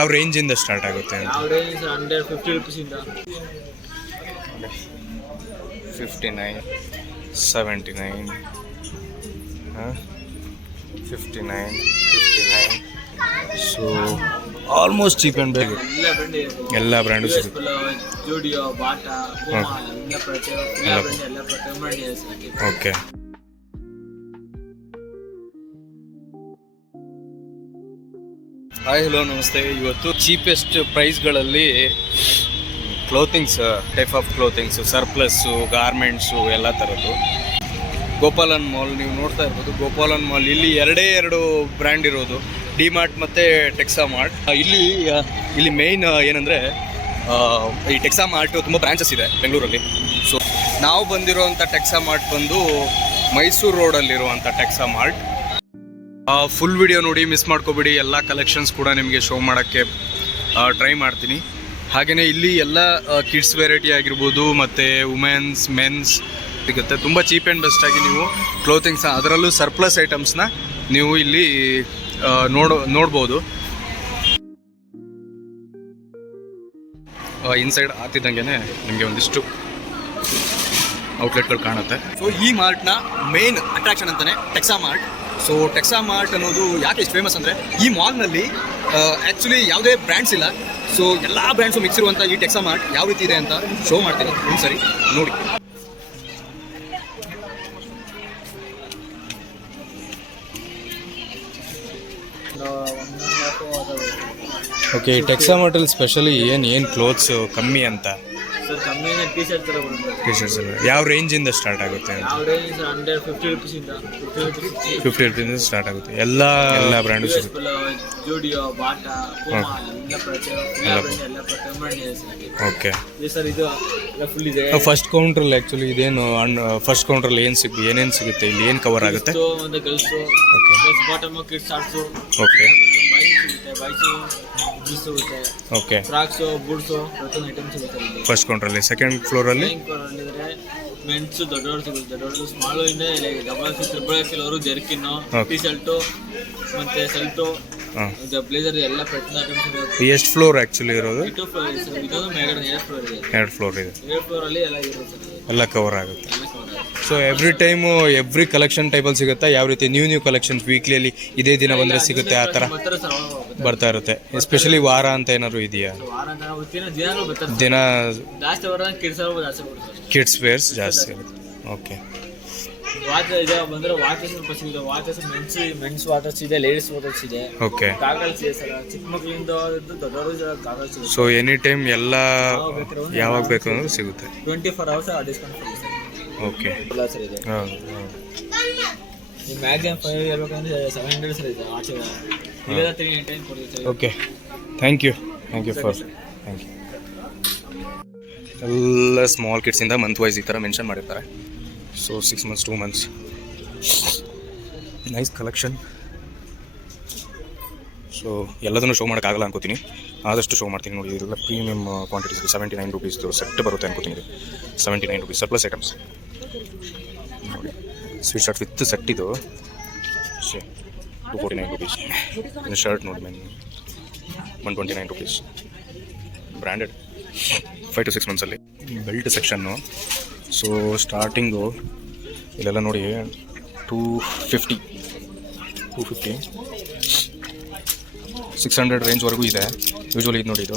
ಯಾವ ರೇಂಜಿಂದ ಸ್ಟಾರ್ಟ್ ಆಗುತ್ತೆ ಅಂತ? ಯಾವ range 150 ರೂಪೀಸಿಂದ 59, 79, 59, 59. So almost cheap and best ಎಲ್ಲ ಬ್ರ್ಯಾಂಡು ಸಿಗುತ್ತೆ. ಜೂಡಿಯೋ, ಬಾಟಾ, ಪೂಮಾ ಎಲ್ಲ ಪ್ರತಿಯೊಂದು ಓಕೆ. ಹಾಯ್, ಹಲೋ, ನಮಸ್ತೆ. ಇವತ್ತು cheapest ಪ್ರೈಸ್ಗಳಲ್ಲಿ clothings, type of ಕ್ಲೋತಿಂಗ್ಸು, ಸರ್ಪ್ಲಸ್ಸು, garments ಎಲ್ಲ ಥರದ್ದು. ಗೋಪಾಲನ್ ಮಾಲ್ ನೀವು ನೋಡ್ತಾ ಇರ್ಬೋದು. ಗೋಪಾಲನ್ ಮಾಲ್ ಇಲ್ಲಿ ಎರಡು ಬ್ರ್ಯಾಂಡ್ ಇರೋದು, ಡಿ ಮಾರ್ಟ್ ಮತ್ತು ಟೆಕ್ಸಾ ಮಾರ್ಟ್. ಇಲ್ಲಿ ಮೇಯ್ನ್ ಏನಂದರೆ ಈ ಟೆಕ್ಸಾ ಮಾರ್ಟ್ ತುಂಬ ಬ್ರಾಂಚಸ್ ಇದೆ ಬೆಂಗಳೂರಲ್ಲಿ. ಸೊ ನಾವು ಬಂದಿರೋವಂಥ ಟೆಕ್ಸಾ ಮಾರ್ಟ್ ಬಂದು ಮೈಸೂರು ರೋಡಲ್ಲಿರುವಂಥ ಟೆಕ್ಸಾ ಮಾರ್ಟ್. ಫುಲ್ ವಿಡಿಯೋ ನೋಡಿ, ಮಿಸ್ ಮಾಡ್ಕೋಬೇಡಿ. ಎಲ್ಲ ಕಲೆಕ್ಷನ್ಸ್ ಕೂಡ ನಿಮಗೆ ಶೋ ಮಾಡೋಕ್ಕೆ ಟ್ರೈ ಮಾಡ್ತೀನಿ. ಹಾಗೆಯೇ ಇಲ್ಲಿ ಎಲ್ಲ ಕಿಡ್ಸ್ ವೆರೈಟಿ ಆಗಿರ್ಬೋದು ಮತ್ತು ವುಮೆನ್ಸ್, ಮೆನ್ಸ್ ಸಿಗುತ್ತೆ. ತುಂಬ ಚೀಪ್ ಆ್ಯಂಡ್ ಬೆಸ್ಟಾಗಿ ನೀವು ಕ್ಲೋತಿಂಗ್ಸ್, ಅದರಲ್ಲೂ ಸರ್ಪ್ಲಸ್ ಐಟಮ್ಸ್ನ ನೀವು ಇಲ್ಲಿ ನೋಡ್ಬೋದು. ಇನ್ಸೈಡ್ ಆಗ್ತಿದ್ದಂಗೆ ನಿಮಗೆ ಒಂದಿಷ್ಟು ಔಟ್ಲೆಟ್ಗಳು ಕಾಣುತ್ತೆ. ಸೊ ಈ ಮಾರ್ಟ್ನ ಮೇನ್ ಅಟ್ರಾಕ್ಷನ್ ಅಂತಲೇ ಟೆಕ್ಸಾ ಮಾರ್ಟ್. ಸೊ ಟೆಕ್ಸಾ ಮಾರ್ಟ್ ಅನ್ನೋದು ಯಾಕೆ ಇಷ್ಟು ಫೇಮಸ್ ಅಂದರೆ, ಈ ಮಾಲ್ನಲ್ಲಿ ಆ್ಯಕ್ಚುಲಿ ಯಾವುದೇ ಬ್ರ್ಯಾಂಡ್ಸ್ ಇಲ್ಲ. ಸೊ ಎಲ್ಲ ಬ್ರ್ಯಾಂಡ್ಸು ಮಿಕ್ಸ್ ಇರುವಂಥ ಈ ಟೆಕ್ಸಾ ಮಾರ್ಟ್ ಯಾವ ರೀತಿ ಇದೆ ಅಂತ ಶೋ ಮಾಡ್ತೀನಿ, ಒಂದು ಸರಿ ನೋಡಿ. ಓಕೆ, ಟೆಕ್ಸಾ ಮಾರ್ಟಲ್ಲಿ ಸ್ಪೆಷಲಿ ಏನು ಕ್ಲೋತ್ಸ್ ಕಮ್ಮಿ ಅಂತ? ಸರ್ ಕಮ್ಮಿನೇ ಟಿ ಶರ್ಟ್ಸ್ ಯಾವ ರೇಂಜಿಂದ ಸ್ಟಾರ್ಟ್ ಆಗುತ್ತೆ? ಯಾವ ರೇಂಜ್ 150 ರೂಪೀಸಿಂದ 50 ರೂಪೀಸಿಂದ ಸ್ಟಾರ್ಟ್ ಆಗುತ್ತೆ. ಎಲ್ಲ ಬ್ರ್ಯಾಂಡು ಸಿಗುತ್ತೆ. ಜೂಡಿಯೋ, ಬಾಟಾ, ಪೂಮಾ ಎಲ್ಲ ಪ್ರತಿಯೊಂದು. ಓಕೆ ಸರ್ ಇದು ಫುಲ್ ಇದೆ. ಫಸ್ಟ್ ಕೌಂಟ್ರಲ್ಲಿ ಆ್ಯಕ್ಚುಲಿ ಇದೇನು ಫಸ್ಟ್ ಕೌಂಟ್ರಲ್ಲಿ ಏನೇನು ಸಿಗುತ್ತೆ, ಇಲ್ಲಿ ಏನು ಕವರ್ ಆಗುತ್ತೆ? ಒಂದು girls, bottom, kids shorts, okay, bikes, jeans ಸಿಗುತ್ತೆ, ಓಕೆ, ಫ್ರಾಕ್ಸು, ಬೂಟ್ಸು, ಪ್ರತಿಯೊಂದು ಐಟಮ್ ಸಿಗುತ್ತೆ ಇಲ್ಲಿ ಫಸ್ಟ್ ಕೌಂಟ್ರಲ್ಲಿ. ಸೆಕೆಂಡ್ ಫ್ಲೋರಲ್ಲಿ ಮೆನ್ಸು ದೊಡ್ಡವರು ಸಿಗುತ್ತೆ. ದೊಡ್ಡವರು ಸ್ಮಾಲು ಇಂದ ಡಬಲ್ XXL ಅವರು ಜರ್ಕಿನ್ನು, ಟಿ ಶರ್ಟು ಮತ್ತೆ ಶರ್ಟು, ಬ್ಲೇಸರ್ ಎಲ್ಲ ಪ್ರತಿಯೊಂದು ಐಟಮ್ ಸಿಗುತ್ತೆ. ಎಷ್ಟು ಫ್ಲೋರ್ ಆ್ಯಕ್ಚುಲಿ ಇರೋದು? 2 ಫ್ಲೋರ್ ಇದೆ ಸರ್. ಇದೊಂದು ಮೇಲ್ಗಡೆ 2 ಫ್ಲೋರ್ ಇದೆ. 2 ಫ್ಲೋರ್ ಇದೆ. 2 ಫ್ಲೋರಲ್ಲಿ ಎಲ್ಲ ಇರುತ್ತೆ ಸರ್, ಎಲ್ಲ ಕವರ್ ಆಗುತ್ತೆ. ಸೊ ಎವ್ರಿ ಕಲೆಕ್ಷನ್ ಟೈಪಲ್ಲಿ ಸಿಗುತ್ತೆ. ಯಾವ ರೀತಿ ನ್ಯೂ ಕಲೆಕ್ಷನ್ಸ್ ವೀಕ್ಲಿಯಲ್ಲಿ ಇದೇ ದಿನ ಬಂದರೆ ಸಿಗುತ್ತೆ, ಆ ಥರ ಬರ್ತಾ ಇರುತ್ತೆ. ಎಸ್ಪೆಷಲಿ ವಾರ ಅಂತ ಏನಾದ್ರು ಇದೆಯಾ? ದಿನ ಕಿಡ್ಸ್ ವೇರ್ಸ್ ಜಾಸ್ತಿ ಇರುತ್ತೆ. ಓಕೆ, ವಾಚ್ ಇದೆ ಬಂದ್ರೆ ವಾಚಸ್ ಸ್ವಲ್ಪ ಸಿಗುತ್ತೆ. ವಾಚಸ್ ಮೆನ್ಸ್ ವಾಚಸ್ ಇದೆ, ಲೇಡೀಸ್ ವಾಚಸ್ ಇದೆ. ಓಕೆ, ಕಾಗಲ್ಸ್ ಇದೆ ಸರ್, ಚಿಕ್ಕ ಮಕ್ಕಳಿಂದ ದೊಡ್ಡವರು ಕಾಗಲ್ಸ್ ಇದೆ. ಸೊ ಎನಿ ಟೈಮ್ ಎಲ್ಲ ಯಾವಾಗ ಬೇಕು ಅಂದ್ರೆ ಸಿಗುತ್ತೆ. 24 hours ಡಿಸ್ಕೌಂಟ್ ಕೊಡ್ತೀವಿ ಸರ್. ಓಕೆ, ಎಲ್ಲ ಸರ್ ಇದೆ. ಈ ಮ್ಯಾಕ್ಸಿಮಮ್ 5 ಹೇಳ್ಬೇಕಂದ್ರೆ 700 ಸರ್ ಇದೆ. ಆಚೆ ಇಲ್ಲೆಲ್ಲ 399 ಕೊಡ್ತೀವಿ sir. Okay, thank you for ಎಲ್ಲ ಸ್ಮಾಲ್ ಕಿಡ್ಸಿಂದ ಮಂತ್ ವೈಸ್ ಈ ಥರ ಮೆನ್ಷನ್ ಮಾಡಿರ್ತಾರೆ. So 6 months, 2 months, nice collection. So ಎಲ್ಲದನ್ನು ಶೋ ಮಾಡೋಕ್ಕಾಗಲ್ಲ ಅನ್ಕೋತೀನಿ, ಆದಷ್ಟು ಶೋ ಮಾಡ್ತೀನಿ. ನೋಡಿ, ಇದೆಲ್ಲ ಪ್ರೀಮಿಯಮ್ ಕ್ವಾಂಟಿಟೀಸ್. 79 ರೂಪೀಸ್ದು ಸೆಟ್ ಬರುತ್ತೆ ಅನ್ಕೋತೀನಿ. ಇದು 79 ರೂಪೀಸ್ ಸರ್ಪ್ಲಸ್ ಐಟಮ್ಸ್. ನೋಡಿ, ಸ್ವೀಟ್ ಶರ್ಟ್ ವಿತ್ ಸೆಟ್ ಇದು 249 ರೂಪೀಸ್. ಇನ್ನು ಶರ್ಟ್ ನೋಡಿ ಮ್ಯಾಮ್ 129 ರೂಪೀಸ್. ಬ್ರ್ಯಾಂಡೆಡ್ 5 to 6 monthsಲ್ಲಿ. Belt section. ಸೊ ಸ್ಟಾರ್ಟಿಂಗು ಇಲ್ಲೆಲ್ಲ ನೋಡಿ 250, 600 ರೇಂಜ್ವರೆಗೂ ಇದೆ. ಯೂಶ್ವಲಿ ಇದು ನೋಡಿ, ಇದು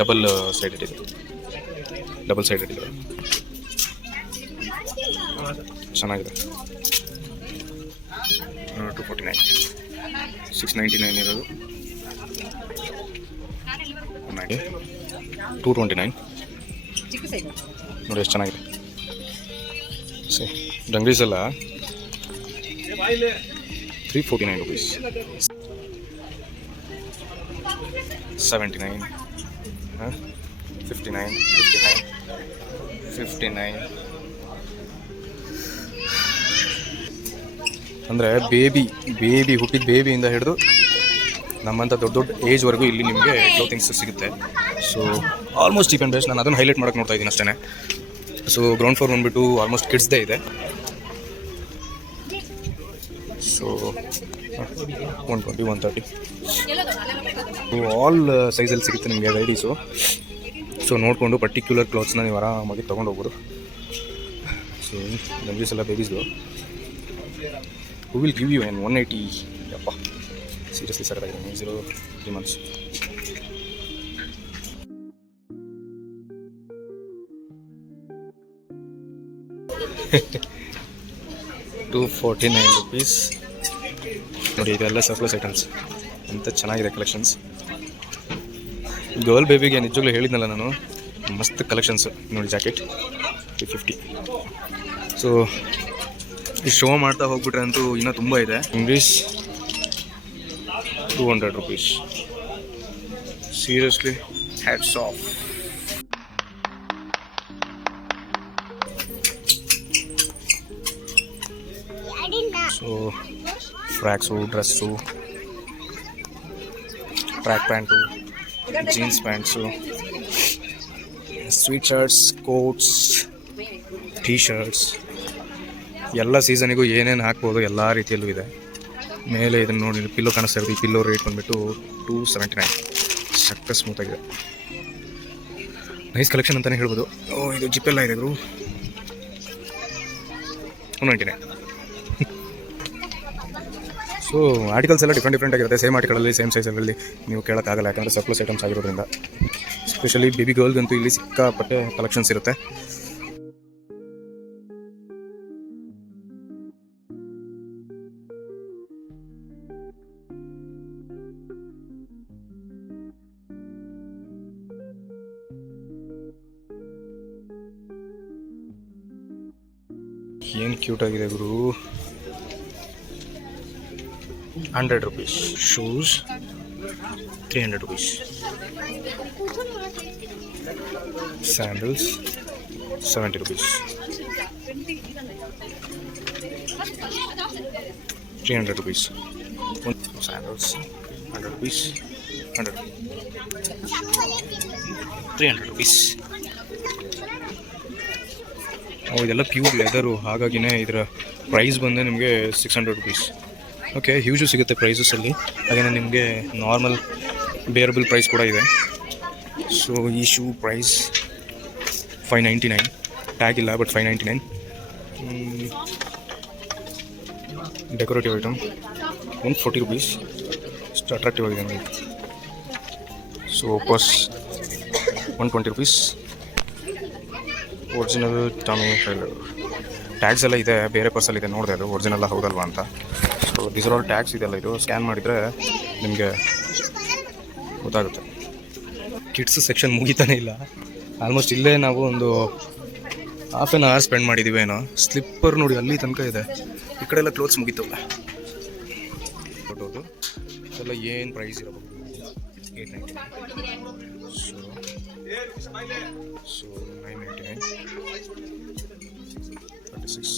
ಡಬಲ್ ಸೈಡೆಡ್ ಇದೆ. ಚೆನ್ನಾಗಿದೆ. 249, 699 ಇರೋದು 229. ನೋಡಿ ಎಷ್ಟು ಚೆನ್ನಾಗಿದೆ. ಡಂಗ್ರೀಸ್ ಎಲ್ಲ 349 ರೂಪೀಸ್. 79, 59, 59. ಅಂದರೆ ಬೇಬಿ ಹುಟ್ಟಿದ ಬೇಬಿಯಿಂದ ಹಿಡಿದು ನಮ್ಮಂಥ ದೊಡ್ಡ ಏಜ್ವರೆಗೂ ಇಲ್ಲಿ ನಿಮಗೆ ಕ್ಲೋತಿಂಗ್ಸ್ ಸಿಗುತ್ತೆ. So almost cheap and best. ನಾನು ಅದನ್ನು ಹೈಲೈಟ್ ಮಾಡೋಕ್ಕೆ ನೋಡ್ತಾ ಇದ್ದೀನಿ ಅಷ್ಟೇ. ಸೊ ಗ್ರೌಂಡ್ ಫ್ಲೋರ್ ಬಂದುಬಿಟ್ಟು ಆಲ್ಮೋಸ್ಟ್ ಕಿಡ್ಸ್ದೇ ಇದೆ. ಸೊ 120 130 ಆಲ್ ಸೈಜಲ್ಲಿ ಸಿಗುತ್ತೆ ನಿಮಗೆ ವೆರೈಟೀಸು. ಸೊ ನೋಡಿಕೊಂಡು ಪರ್ಟಿಕ್ಯುಲರ್ ಕ್ಲಾತ್ಸ್ನ ನೀವು ಆರಾಮಾಗಿ ತೊಗೊಂಡು ಹೋಗ್ಬೋದು. ಸೊ ನಮ್ಗೀಸ್ ಎಲ್ಲ ಬೇಬೀಸ್ದು ಹೂ ವಿಲ್ ಗಿವ್ ಯು ಏನು 180. ಯಪ್ಪ ಸೀರಿಯಸ್ಲಿ ಸಕತ್ತಾಗಿದೆ. 3 months. ₹249 ನೋಡಿ. ಇದೆಲ್ಲ ಸರ್ಪ್ಲಸ್ ಐಟಮ್ಸ್. ಎಂಥ ಚೆನ್ನಾಗಿದೆ ಕಲೆಕ್ಷನ್ಸ್. ಗರ್ಲ್ ಬೇಬಿಗೆ ನಿಜವಾಗ್ಲೂ ಹೇಳಿದ್ನಲ್ಲ ನಾನು, ಮಸ್ತ್ ಕಲೆಕ್ಷನ್ಸ್ ನೋಡಿ. ಜಾಕೆಟ್ $350. ಸೊ ಈ ಶೋ ಮಾಡ್ತಾ ಹೋಗ್ಬಿಟ್ರೆ ಅಂತೂ ಇನ್ನೂ ತುಂಬ ಇದೆ. English ₹200. Seriously hats off. So frocks, dress, track pant, jeans pants, sweet shirts, quotes, T shirts, ಎಲ್ಲ ಸೀಸನಿಗೂ ಏನೇನು ಹಾಕ್ಬೋದು ಎಲ್ಲ ರೀತಿಯಲ್ಲೂ ಇದೆ. ಮೇಲೆ ಇದನ್ನು ನೋಡಿ, ಪಿಲ್ಲೋ ಕಾಣಿಸ್ತಾ ಇರೋದು. ಈ ಪಿಲ್ಲೋ ರೇಟ್ ಬಂದುಬಿಟ್ಟು $279. ಸಕ್ಕ ಸ್ಮೂತಾಗಿದೆ. ನೈಸ್ ಕಲೆಕ್ಷನ್ ಅಂತಲೇ ಹೇಳ್ಬೋದು. ಇದು ಜಿಪ್ಪೆಲ್ಲ ಇದೆ ಗುರು. $199. ಸೊ ಆರ್ಟಿಕಲ್ಸ್ ಎಲ್ಲ ಡಿಫ್ರೆಂಟ್ ಆಗಿರುತ್ತೆ. ಸೇಮ್ ಆರ್ಟಿಕಲಲ್ಲಿ ಸೇಮ್ ಸೈಜಲ್ಲಿ ನೀವು ಕೇಳೋಕ್ಕಾಗಲ್ಲ, ಯಾಕಂದರೆ ಸರ್ಪ್ಲಸ್ ಐಟಮ್ಸ್ ಆಗಿರೋದ್ರಿಂದ. ಸ್ಪೆಷಲಿ ಬೇಬಿ ಗರ್ಲ್ಗಂತೂ ಇಲ್ಲಿ ಸಿಕ್ಕಾಪಟ್ಟೆ ಕಲೆಕ್ಷನ್ಸ್ ಇರುತ್ತೆ. ಏನು ಕ್ಯೂಟ್ ಆಗಿದೆ ಗುರು. $100. ಶೂಸ್ $300. ಸ್ಯಾಂಡಲ್ಸ್ $70. $300. ಸ್ಯಾಂಡಲ್ಸ್ $100. $300. ಇದೆಲ್ಲ ಪ್ಯೂರ್ ಲೆದರು, ಹಾಗಾಗಿನೇ ಇದರ ಪ್ರೈಸ್ ಬಂದು ನಿಮಗೆ $600. ಓಕೆ, ಹ್ಯೂಜು ಸಿಗುತ್ತೆ ಪ್ರೈಸಸಲ್ಲಿ. ಹಾಗೆಯೇ ನಿಮಗೆ ನಾರ್ಮಲ್ ಬೇರಬಲ್ ಪ್ರೈಸ್ ಕೂಡ ಇದೆ. ಸೊ ಈ ಶೂ ಪ್ರೈಸ್ $599. ಟ್ಯಾಗ್ ಇಲ್ಲ, ಬಟ್ $599. Decorative item $140. ಇಷ್ಟು ಅಟ್ರಾಕ್ಟಿವ್ ಆಗಿದೆ ನೋಡಿ. So purse $120. ಒರಿಜಿನಲ್ ಟಾಮಿ ಹೈಲರ್. ಟ್ಯಾಗ್ಸ್ ಎಲ್ಲ ಇದೆ, ಬೇರೆ ಪರ್ಸಲ್ಲಿ ಇದೆ, ನೋಡಿದೆ ಅದು ಒರಿಜಿನಲ್ಲ ಹೌದಲ್ವಾ ಅಂತ. So this are all tags ಇದೆಲ್ಲ. ಇದು ಸ್ಕ್ಯಾನ್ ಮಾಡಿದರೆ ನಿಮಗೆ ಗೊತ್ತಾಗುತ್ತೆ. ಕಿಡ್ಸ್ ಸೆಕ್ಷನ್ ಮುಗಿತಾನೆ ಇಲ್ಲ. ಆಲ್ಮೋಸ್ಟ್ ಇಲ್ಲೇ ನಾವು ಒಂದು ½ an hour ಸ್ಪೆಂಡ್ ಮಾಡಿದ್ದೀವಿ ಏನೋ. ಸ್ಲಿಪ್ಪರ್ ನೋಡಿ ಅಲ್ಲಿ ತನಕ ಇದೆ. ಈ ಕಡೆ ಎಲ್ಲ ಕ್ಲೋತ್ಸ್ ಮುಗೀತಲ್ಲ. ದೊಡ್ಡದು ಎಲ್ಲ ಏನು ಪ್ರೈಸ್ ಇರಬಹುದು? $899. ಸೊ $999. 36.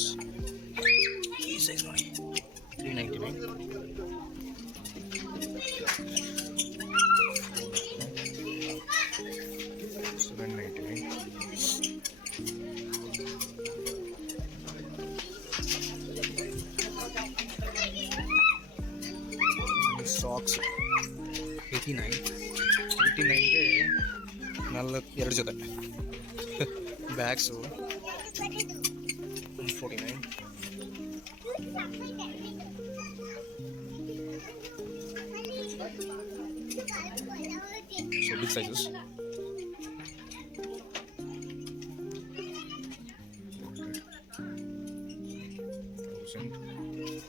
ಈ ಸೈಜ್ ನೋಡಿ $399. $799. ಸಾಕ್ಸ್ $89. $89ಗೆ 2 ಜೊತೆ. ಬ್ಯಾಗ್ಸು $149. So big sizes. $650.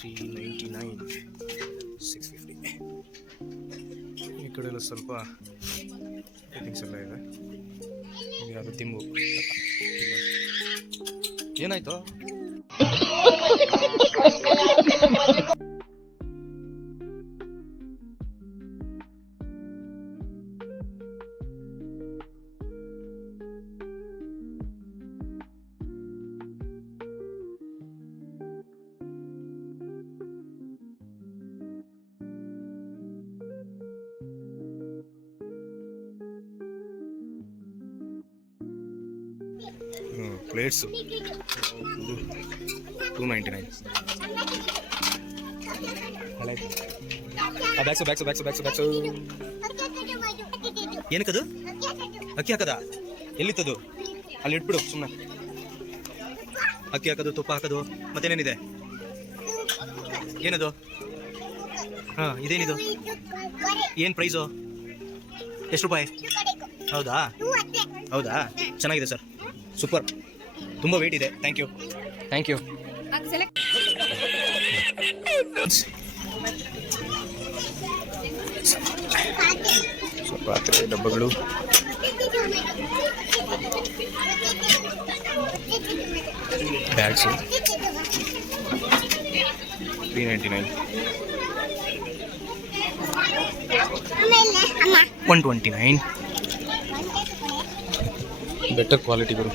$399. $650. ಈ ಕಡೆ ಎಲ್ಲ ಸ್ವಲ್ಪ ಥಿಂಗ್ಸ್ ಎಲ್ಲ ಇದೆ. ಅದು ತಿಂಬು. ಏನಾಯ್ತು? ಪ್ಲೇಟ್ಸು 299. ಬ್ಯಾಗ್ಸು ಏನಕ್ಕದು ಅಕ್ಕಿ ಹಾಕದ ಎಲ್ಲಿತ್ತದು ಅಲ್ಲಿ ಇಟ್ಬಿಡು ಸುಮ್ಮನೆ. ಅಕ್ಕಿ ಹಾಕೋದು, ತುಪ್ಪ ಹಾಕೋದು, ಮತ್ತೇನೇನಿದೆ? ಏನದು? ಹಾಂ, ಇದೇನಿದು? ಏನು ಪ್ರೈಸು? ಎಷ್ಟು ರೂಪಾಯಿ? ಹೌದಾ ಹೌದಾ, ಚೆನ್ನಾಗಿದೆ ಸರ್, ಸೂಪರ್, ತುಂಬ ವೇಟ್ ಇದೆ. Thank you. ಪಾತ್ರೆ ಡಬ್ಬಗಳು, ಬ್ಯಾಗ್ಸು 399, 129. ಬೆಟರ್ ಕ್ವಾಲಿಟಿ ಬರು.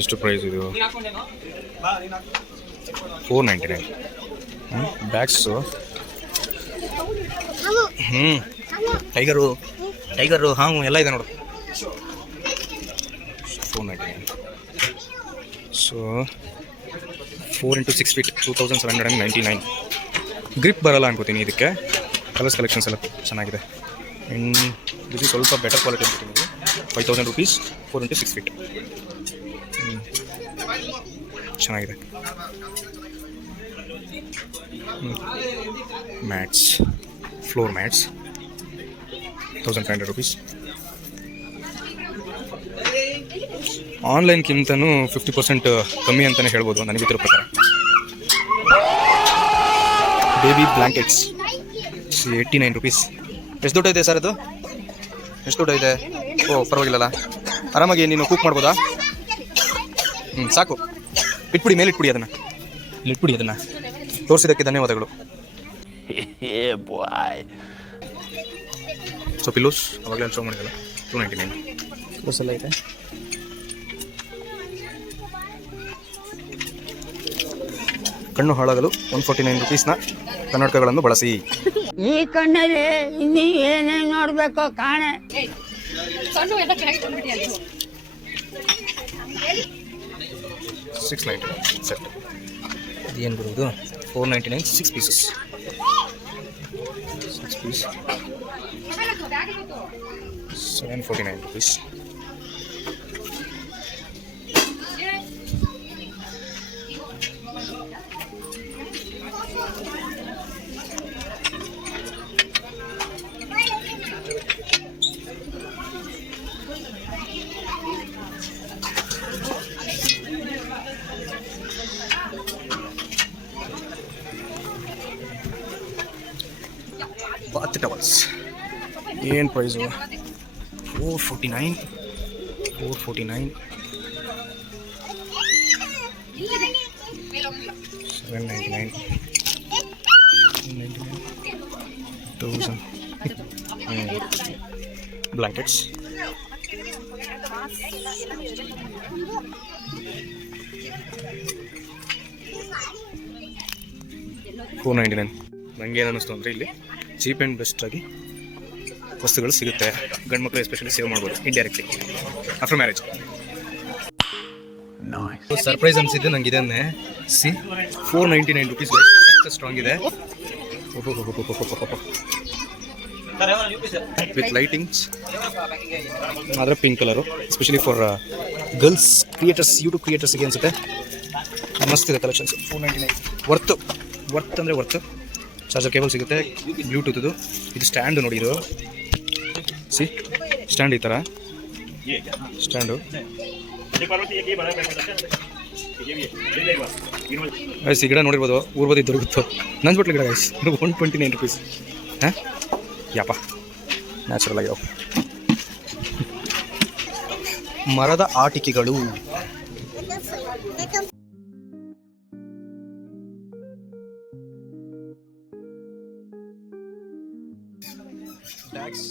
ಎಷ್ಟು ಪ್ರೈಸ್ ಇದು? 499. ಬ್ಯಾಗ್ಸು ಟೈಗರು ಹಾಂ ಎಲ್ಲ ಇದೆ ನೋಡು. 499. So 4 into 6 feet 2799. ಗ್ರಿಪ್ ಬರಲ್ಲ ಅನ್ಕೋತೀನಿ ಇದಕ್ಕೆ. ಕಲರ್ಸ್ ಕಲೆಕ್ಷನ್ಸ್ ಎಲ್ಲ ಚೆನ್ನಾಗಿದೆ. ಇದು ಸ್ವಲ್ಪ ಬೆಟರ್ ಕ್ವಾಲಿಟಿ ಅನ್ಕೋತೀನಿ. 5000 rupees 4 into 6 feet. ಚೆನ್ನಾಗಿದೆ. Mats, floor mats 1500 rupees. ಆನ್ಲೈನ್ಗಿಂತನೂ 50% ಕಮ್ಮಿ ಅಂತಲೇ ಹೇಳ್ಬೋದು ನನಗೆ ಗೊತ್ತಿರೋ ಪ್ರಕಾರ. Baby blankets 89 rupees. ಎಷ್ಟು ದುಡ್ಡು ಇದೆ ಸರ್ ಅದು? ಎಷ್ಟು ದುಡ್ಡು ಇದೆ? ಓ ಪರವಾಗಿಲ್ಲಲ್ಲ, ಆರಾಮಾಗಿ ನೀನು ಕುಕ್ ಮಾಡ್ಬೋದಾ? ಸಾಕು, ಇಟ್ಬಿಡಿ, ಮೇಲೆ ಇಟ್ಬಿಡಿ, ಅದನ್ನು ತೋರಿಸಿದ್ದಕ್ಕೆ ಧನ್ಯವಾದಗಳು. ಸೊ ಪಿಲ್ಲೋಸ್ ಅವಾಗಲೇ ಶೋ ಮಾಡಿದಲ್ಲ, 299. ಪಿಲ್ಲೋಸ್ ಎಲ್ಲ ಇದೆ. ಕಣ್ಣು ಹಾಳಾಗಲು 149 rupeesನ ಕನ್ನಡಕಗಳನ್ನು ಬಳಸಿ. ಈ ಕಣ್ಣಲ್ಲಿ ಇನ್ನೂ ಏನೇನು ನೋಡ್ಬೇಕೋ ಕಾಣೆ. 699 ಸೆಟ್. ಇದೇನು ಬರೋದು? 499 6 pieces. 6 piece 749 rupees. Baat towels ಏನು ಪ್ರೈಸು? 449, 799, 1000. Blankets. $499. ನನಗೆ ಏನು ಅನ್ನಿಸ್ತು ಅಂದರೆ ಇಲ್ಲಿ ಚೀಪ್ ಆ್ಯಂಡ್ ಬೆಸ್ಟ್ ಆಗಿ ವಸ್ತುಗಳು ಸಿಗುತ್ತೆ. ಗಂಡು ಮಕ್ಕಳು ಎಸ್ಪೆಷಲಿ ಸೇವ್ ಮಾಡ್ಬೋದು ಇಂಡೈರೆಕ್ಟ್ಲಿ ಆಫ್ಟರ್ ಮ್ಯಾರೇಜ್. ಸರ್ಪ್ರೈಸ್ ಅನಿಸಿದ್ದು ನನಗೆ ಇದನ್ನೇ ಸಿ 499 rupees. ಸಖತ್ ಸ್ಟ್ರಾಂಗ್ ಇದೆ. ವಿತ್ ಲೈಟಿಂಗ್ಸ್, ಆದರೆ pink colour, especially for girls creators, YouTube ಕ್ರಿಯೇಟರ್ಸ್ಗೆ ಅನಿಸುತ್ತೆ. ಮಸ್ತ್ ಇದೆ ಕಲೆಕ್ಷನ್ಸ್. 499 ವರ್ತ್ ಅಂದರೆ ವರ್ತ್. ಚಾರ್ಜರ್ ಕೇಬಲ್ ಸಿಗುತ್ತೆ, ಬ್ಲೂಟೂತ್ದು. ಇದು ಸ್ಟ್ಯಾಂಡು ನೋಡಿ, ಇದು ಸಿ ಸ್ಟ್ಯಾಂಡ್, ಈ ಥರ ಸ್ಟ್ಯಾಂಡು. ಗೈಸ್ ಈ ಗಿಡ ನೋಡಿರ್ಬೋದು, ಊರ್ಬೋದು ದೊರಕುತ್ತೋ. ನಂಜುಬಟ್ಲು ಗಿಡ ಗೈಸ್, 129 rupees. ಹಾಂ ಯಪ್ಪ, ನ್ಯಾಚುರಲ್ ಆಗಿರೋ ಮರದ ಆಟಿಕೆಗಳು. Tax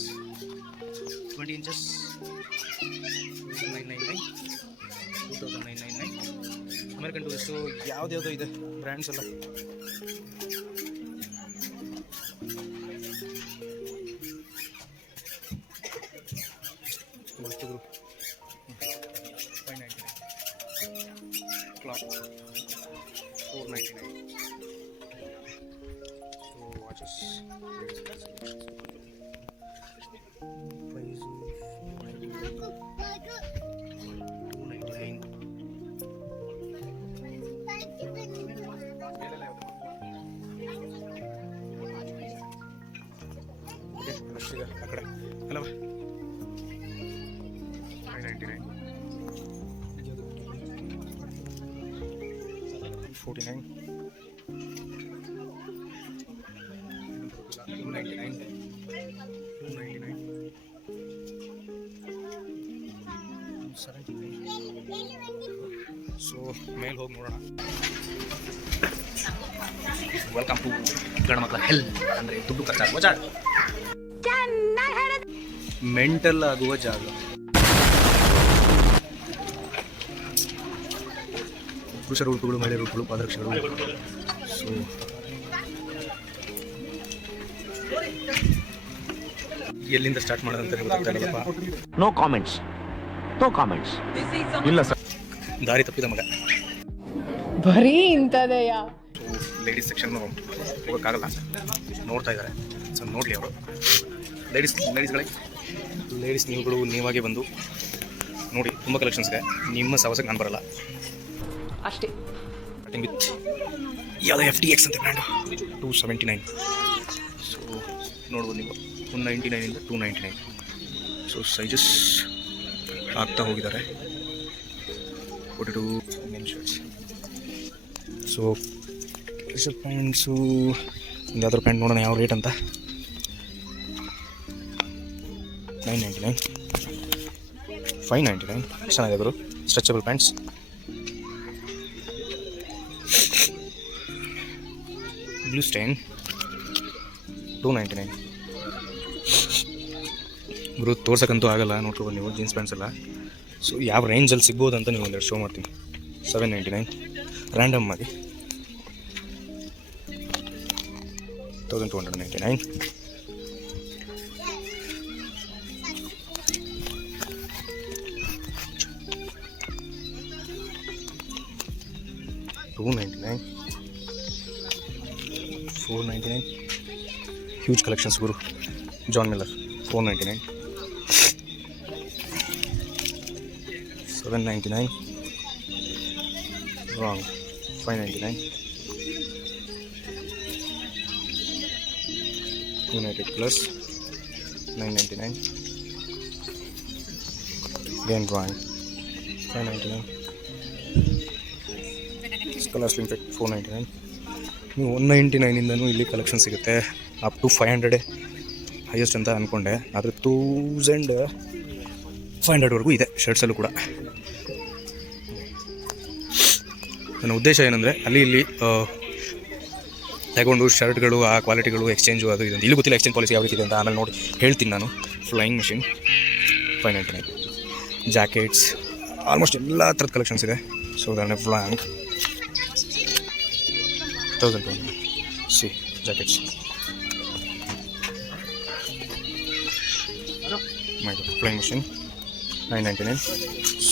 20 inches 999, 2999. ಅಮೆರಿಕನ್ ಟೂರಿಸ್ಟು ಯಾವುದ್ಯಾವುದೋ ಇದೆ ಬ್ರ್ಯಾಂಡ್ಸ್ ಎಲ್ಲ. So watches. Price 299. Okay, let's see a kade. Hello. 599. 49. 299. 299. 79. So ಮೇಲ್ ಹೋಗಿ ನೋಡೋಣ. ವೆಲ್ಕಮ್ ಟು ಗಣಮಕ್ಕಳ ಹೆಲ್ ಅಂದರೆ ದುಡ್ಡು ಖರ್ಚಾಗುವ ಜಾಗ, ಮೆಂಟಲ್ ಆಗುವ ಜಾಗ. ಪುರುಷರ ಉಡುಪುಗಳು, ಮಹಿಳೆಯರ ಉಡುಪುಗಳು, ಪಾದರಕ್ಷೆಗಳು. ಸೊ ಎಲ್ಲಿಂದ ಸ್ಟಾರ್ಟ್ ಮಾಡೋದಂತ ಗೊತ್ತಾಗಲ್ಲಪ್ಪ. No comments, no comments. ಇಲ್ಲ ಸರ್, ದಾರಿ ತಪ್ಪಿದ ಮಗ. ಬರೀ ಇಂಥದೆಯಾ? ಲೇಡೀಸ್ ಸೆಕ್ಷನ್ ಹೋಗೋಕ್ಕಾಗಲ್ಲ, ನೋಡ್ತಾ ಇದ್ದಾರೆ. ಸೊ ನೋಡಲಿ ಅವರು. ಲೇಡೀಸ್ ನೀವಾಗೆ ಬಂದು ನೋಡಿ, ತುಂಬ ಕಲೆಕ್ಷನ್ಸ್ ಇದೆ. ನಿಮ್ಮ ಸವಸಕ್ಕೆ ನಾನು ಬರಲ್ಲ ಅಷ್ಟೇ. ಸ್ಟಾರ್ಟಿಂಗ್ ವಿತ್ ಯಾವುದೋ FTX ಅಂತ ಬ್ರ್ಯಾಂಡು, 279. ಸೊ ನೋಡ್ಬೋದು ನೀವು, 199 ಇಂದ 299. ಸೊ ಸೈಜಸ್ ಆಗ್ತಾ ಹೋಗಿದ್ದಾರೆ. 42 men shirts. So T shirt pants ಒಂದು ಯಾವ್ದಾದ್ರು ಪ್ಯಾಂಟ್ ನೋಡೋಣ ಯಾವ ರೇಟ್ ಅಂತ. 999, 599. ಚೆನ್ನಾಗಿದೆ ಗುರು, ಸ್ಟ್ರೆಚಬಲ್ ಪ್ಯಾಂಟ್ಸ್. Blue stain 299. ಗುರು ತೋರ್ಸಕ್ಕಂತೂ ಆಗಲ್ಲ, ನೋಡ್ಕೊಬೋದು ನೀವು ಜೀನ್ಸ್ ಪ್ಯಾಂಟ್ಸ್ ಎಲ್ಲ. ಸೊ ಯಾವ ರೇಂಜಲ್ಲಿ ಸಿಗ್ಬೋದು ಅಂತ ನೀವು ಒಂದೆರಡು ಶೋ ಮಾಡ್ತೀನಿ. 799 ರ್ಯಾಂಡಮ್ ಆಗಿ. 1299. 299. 499. Huge collections, Guru. John Miller 499. 799. Wrong. 599. United Plus 999. Again wrong. 599. Scholar Slim Fit 499. ನೀವು 199 ಇಂದನೂ ಇಲ್ಲಿ ಕಲೆಕ್ಷನ್ ಸಿಗುತ್ತೆ. ಅಪ್ ಟು 500 ಹೈಯೆಸ್ಟ್ ಅಂತ ಅಂದ್ಕೊಂಡೆ, ಆದರೆ 1500ವರೆಗೂ ಇದೆ ಶರ್ಟ್ಸಲ್ಲೂ ಕೂಡ. ನನ್ನ ಉದ್ದೇಶ ಏನಂದರೆ ಅಲ್ಲಿ ಇಲ್ಲಿ ತಗೊಂಡು ಶರ್ಟ್ಗಳು ಆ ಕ್ವಾಲಿಟಿಗಳು ಎಕ್ಸ್ಚೇಂಜು ಅದು ಇದು ಇಲ್ಲಿ ಗೊತ್ತಿಲ್ಲ ಎಕ್ಸ್ಚೇಂಜ್ ಪಾಲಿಸಿ ಯಾವ ರೀತಿ ಇದೆ ಅಂತ, ಆಮೇಲೆ ನೋಡಿ ಹೇಳ್ತೀನಿ ನಾನು. Flying machine 599. ಜಾಕೆಟ್ಸ್ ಆಲ್ಮೋಸ್ಟ್ ಎಲ್ಲ ಥರದ ಕಲೆಕ್ಷನ್ಸ್ ಇದೆ. ಸೊ ಉದಾಹರಣೆ ಫ್ಲಾಂಕ್ 1200. ಸಿ ಜಾಕೆಟ್ಸ್ ಫ್ಲೈಯಿಂಗ್ ಮೆಷಿನ್ 999.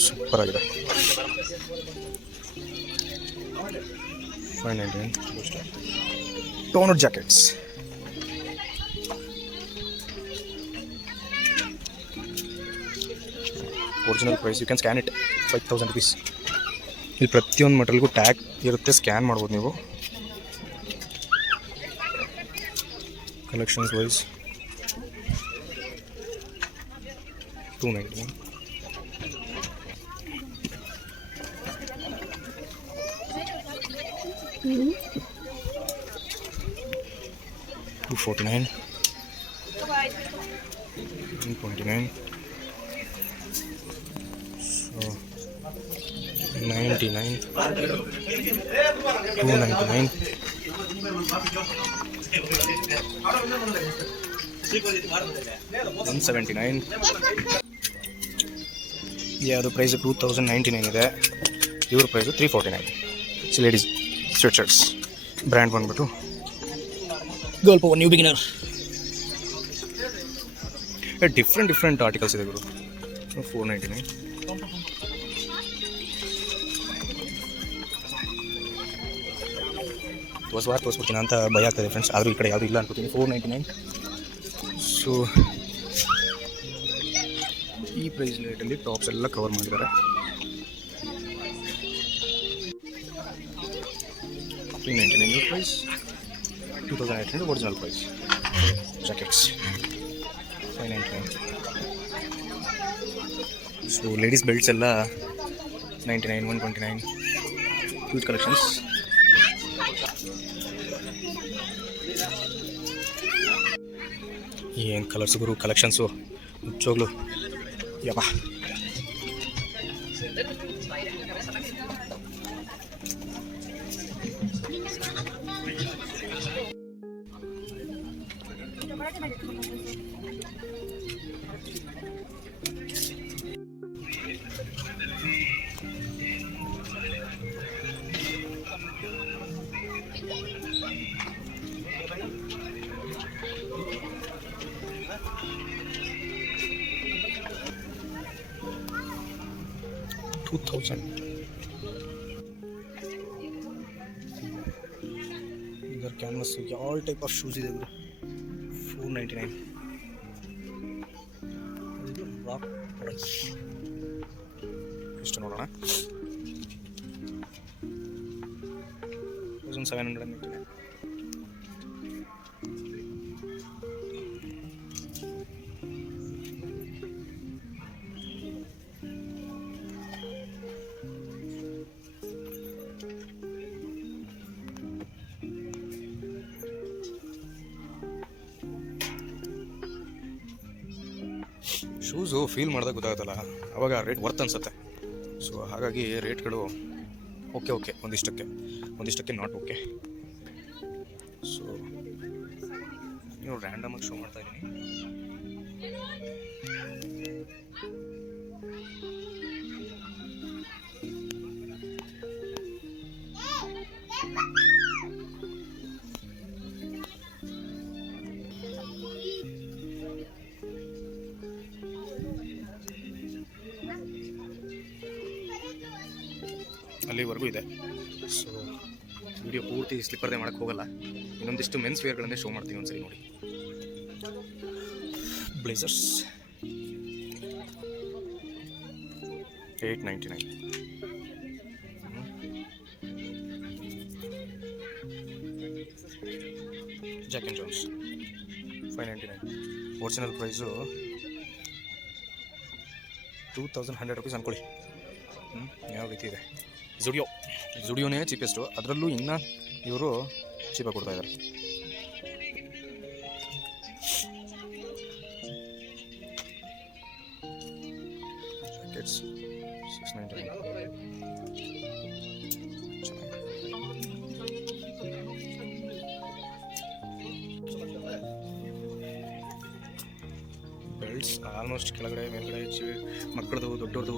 ಸೂಪರ್ ಆಗಿದೆ. 599. ಟೋನರ್ jackets original price, you can scan it, 5000 rupees. ಇಲ್ಲಿ ಪ್ರತಿಯೊಂದು ಮೆಟಲ್ಗೂ ಟ್ಯಾಗ್ ಇರುತ್ತೆ, ಸ್ಕ್ಯಾನ್ ಮಾಡ್ಬೋದು ನೀವು. Collections wise 299. 249. 129. So 99. 299. 179. ಯಾವುದು ಪ್ರೈಸ್ 2099 ಇದೆ, ಇವ್ರ price 349. So ladies sweatshirts brand ಬಂದ್ಬಿಟ್ಟು girl power new beginner. Different articles ಇದೆ ಗುರು. 499. ತೋರಿಸ್ಬಿಡ್ತೀನಿ ಅಂತ ಭಯ ಆಗ್ತದೆ ಫ್ರೆಂಡ್ಸ್. ಆದರೂ ಈ ಕಡೆ ಯಾವುದೂ ಇಲ್ಲ ಅನ್ಕೋತೀನಿ. 499. ಸೊ ಈ ಪ್ರೈಸ್ ರೇಟಲ್ಲಿ ಟಾಪ್ಸ್ ಎಲ್ಲ ಕವರ್ ಮಾಡಿದ್ದಾರೆ. 399 price, 2800 original price. Jackets 599. So ladies belts ಎಲ್ಲ 99, 129. Cute collections. ಏನು ಕಲರ್ಸ್ ಗುರು ಕಲೆಕ್ಷನ್ಸು ಮುಚ್ಚೋಗ್ಲು ಯಪ್ಪ. ಇದರ canvas all type of shoes ಇದೆ. 499. ರಾಕ್ ಪ್ರೈಸ್ ಎಷ್ಟು ನೋಡೋಣ. 1799. ಶೂಸು ಫೀಲ್ ಮಾಡಿದಾಗ ಗೊತ್ತಾಗುತ್ತಲ್ಲ, ಆವಾಗ ರೇಟ್ ವರ್ತ್ ಅನಿಸುತ್ತೆ. ಸೊ ಹಾಗಾಗಿ ರೇಟ್ಗಳು ಓಕೆ ಒಂದಿಷ್ಟಕ್ಕೆ ನಾಟ್ ಓಕೆ. ಸೊ ನೀವು ರ್ಯಾಂಡಮಾಗಿ ಶೋ ಮಾಡ್ತಾ ಇದ್ದೀನಿ. ಅಲ್ಲಿವರೆಗೂ ಇದೆ. ಸೊ ವಿಡಿಯೋ ಪೂರ್ತಿ ಸ್ಲಿಪ್ಪರ್ದೇ ಮಾಡೋಕ್ಕೆ ಹೋಗಲ್ಲ. ಇನ್ನೊಂದಿಷ್ಟು ಮೆನ್ಸ್ ವೇರ್ಗಳನ್ನೇ ಶೋ ಮಾಡ್ತೀನಿ ಒಂದ್ಸರಿ ನೋಡಿ. Blazers 899. Jack and Jones 599. Original price 2100 rupees ಅಂದ್ಕೊಳ್ಳಿ. ಯಾವ ರೀತಿ ಇದೆ. ಜುಡಿಯೋನೇ ಚೀಪೆಸ್ಟು, ಅದರಲ್ಲೂ ಇನ್ನೂ ಇವರು ಚೀಪಾಗಿ ಕೊಡ್ತಾ ಇದ್ದಾರೆ. ಜಾಕೆಟ್ಸ್ 699. ಬೆಲ್ಟ್ಸ್ ಆಲ್ಮೋಸ್ಟ್ ಕೆಳಗಡೆ ಮೇಲ್ಗಡೆ ಮಕ್ಕಳದು ದೊಡ್ಡವ್ರದ್ದು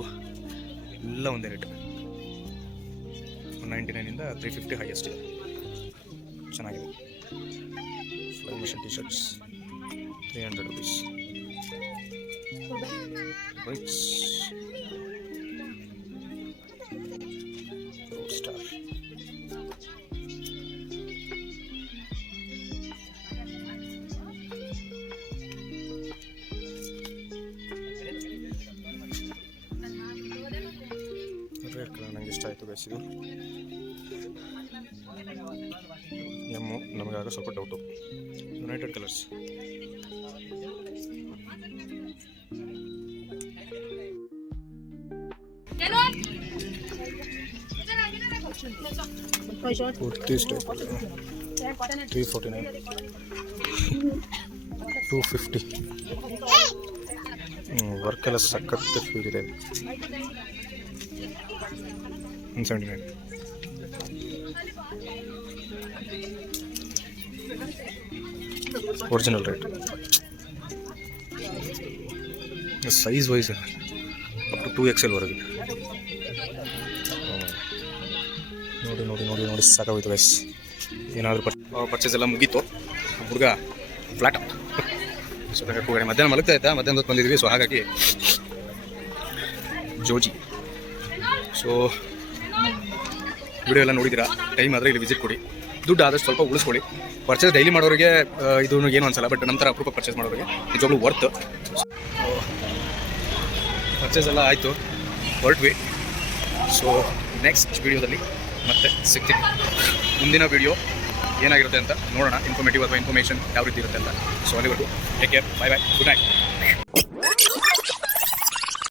ಎಲ್ಲ ಒಂದೇ ರೇಟ್. 199ಇಂದ 350 ಹೈಯೆಸ್ಟ್ ಇದೆ. ಚೆನ್ನಾಗಿದೆ. Fly machine T shirts 300 rupees. Bikes star rate colour ನನಗೆ ಇಷ್ಟ ಆಯಿತು ಗೈಸ್. ಇದು ಎಮ್ಮು ನಮಗಾಗ ಸ್ವಲ್ಪ doubt. United colours kurtis type 349, 250. ವರ್ಕೆಲ್ಲ ಸಖತ್ ಫೀಲ್ ಇದೆ. 179. Original rate. Size wise up to 2XL ವರೆಗೆ. ನೋಡಿ ನೋಡಿ ನೋಡಿ ನೋಡಿ ಸಾಕಾಗೋಯ್ತು ಗೈಸ್. ಏನಾದರೂ ಪರ್ಚೇಸ್ ಎಲ್ಲ ಮುಗೀತು. ಹುಡುಗ ಫ್ಲಾಟ್ ಸೊ ಹೋಗಿ ಮಧ್ಯಾಹ್ನ ಮಲಗ್ತಾ ಇದ್ದ, ಮಧ್ಯಾಹ್ನದ ಬಂದಿದ್ವಿ. ಸೊ ಹಾಗಾಗಿ ಜೋಜಿ. ಸೊ ವಿಡಿಯೋ ಎಲ್ಲ ನೋಡಿದ್ದೀರಾ, ಟೈಮ್ ಆದರೆ ಇಲ್ಲಿ ವಿಸಿಟ್ ಕೊಡಿ. ದುಡ್ಡು ಆದಷ್ಟು ಸ್ವಲ್ಪ ಉಳಿಸ್ಕೊಳ್ಳಿ. ಪರ್ಚೇಸ್ ಡೈಲಿ ಮಾಡೋರಿಗೆ ಇದು ಏನು ಅನ್ಸಲ್ಲ, ಬಟ್ ನಂತರ ಅಪರೂಪ ಪರ್ಚೇಸ್ ಮಾಡೋರಿಗೆ ನಿಜವಾಗ್ಲೂ ವರ್ತ್. ಪರ್ಚೇಸ್ ಎಲ್ಲ ಆಯಿತು, ಹೊರಟ್ವಿ. ಸೊ ನೆಕ್ಸ್ಟ್ ವಿಡಿಯೋದಲ್ಲಿ ಮತ್ತೆ ಸಿಗ್ತೀನಿ. ಮುಂದಿನ ವಿಡಿಯೋ ಏನಾಗಿರುತ್ತೆ ಅಂತ ನೋಡೋಣ, ಇನ್ಫಾರ್ಮೇಟಿವ್ ಅಥವಾ ಇನ್ಫಾರ್ಮೇಷನ್ ಯಾವ ರೀತಿ ಇರುತ್ತೆ ಅಂತ. ಸೊ ಅಲ್ಲಿವರೆಗೂ take care, bye bye, good night.